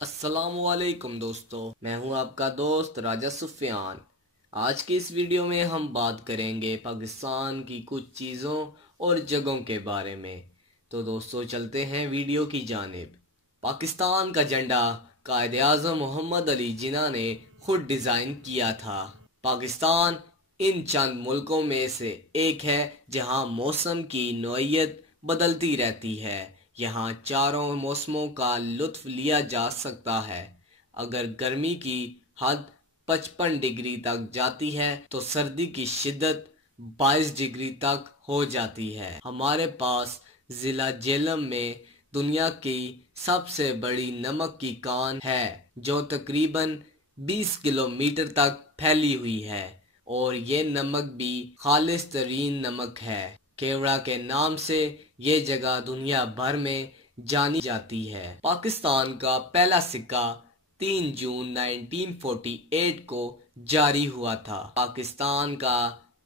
अस्सलामुअलैकुम दोस्तों, मैं हूं आपका दोस्त राजा सुफियान। आज की इस वीडियो में हम बात करेंगे पाकिस्तान की कुछ चीज़ों और जगहों के बारे में। तो दोस्तों चलते हैं वीडियो की जानिब। पाकिस्तान का झंडा कायदे आज़म मोहम्मद अली जिन्ना ने खुद डिज़ाइन किया था। पाकिस्तान इन चंद मुल्कों में से एक है जहां मौसम की नौइयत बदलती रहती है। यहाँ चारों मौसमों का लुत्फ लिया जा सकता है। अगर गर्मी की हद 55 डिग्री तक जाती है तो सर्दी की शिद्दत 22 डिग्री तक हो जाती है। हमारे पास जिला जेलम में दुनिया की सबसे बड़ी नमक की कान है जो तकरीबन 20 किलोमीटर तक फैली हुई है और ये नमक भी खालिस तरीन नमक है। केवड़ा के नाम से ये जगह दुनिया भर में जानी जाती है। पाकिस्तान का पहला सिक्का 3 जून 1948 को जारी हुआ था। पाकिस्तान का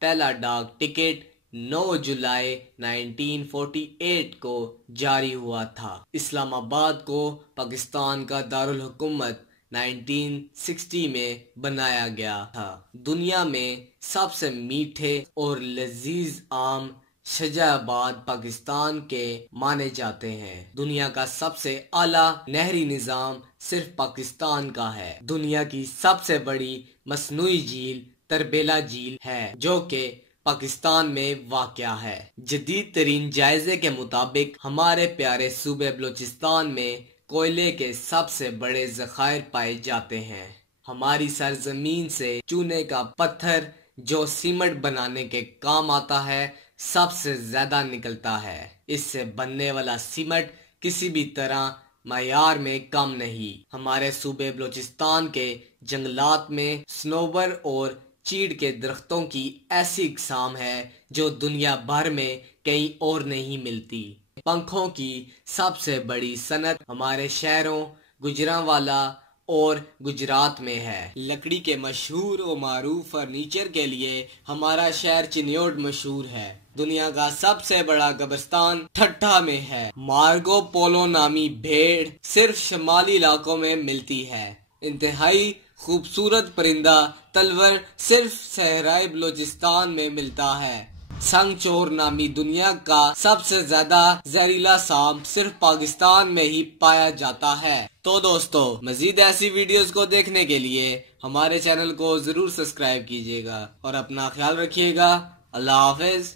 पहला डाक टिकट 9 जुलाई 1948 को जारी हुआ था। इस्लामाबाद को पाकिस्तान का दारुल हुकूमत 1960 में बनाया गया था। दुनिया में सबसे मीठे और लजीज आम शाजाबाद पाकिस्तान के माने जाते हैं। दुनिया का सबसे आला नहरी निजाम सिर्फ पाकिस्तान का है। दुनिया की सबसे बड़ी मसनूई झील तरबेला झील है जो कि पाकिस्तान में वाक़या है। जदीद तरीन जायजे के मुताबिक हमारे प्यारे सूबे बलोचिस्तान में कोयले के सबसे बड़े ज़खायर पाए जाते हैं। हमारी सरजमीन से चूने का पत्थर जो सीमेंट बनाने के काम आता है सबसे ज्यादा निकलता है। इससे बनने वाला सीमेंट किसी भी तरह मयार में कम नहीं। हमारे सूबे बलोचिस्तान के जंगलात में सनोबर और चीड़ के दरख्तों की ऐसी इकसाम है जो दुनिया भर में कहीं और नहीं मिलती। पंखों की सबसे बड़ी सनत हमारे शहरों गुजरांवाला और गुजरात में है। लकड़ी के मशहूर और मारूफ फर्नीचर के लिए हमारा शहर चिन्योट मशहूर है। दुनिया का सबसे बड़ा कब्रिस्तान ठट्ठा में है। मार्गो पोलो नामी भेड़ सिर्फ शमाली इलाकों में मिलती है। इंतहाई खूबसूरत परिंदा तलवर सिर्फ सहराई बलोचिस्तान में मिलता है। संगचोर नामी दुनिया का सबसे ज्यादा जहरीला सांप सिर्फ पाकिस्तान में ही पाया जाता है। तो दोस्तों मजीद ऐसी वीडियोस को देखने के लिए हमारे चैनल को जरूर सब्सक्राइब कीजिएगा और अपना ख्याल रखिएगा। अल्लाह हाफिज।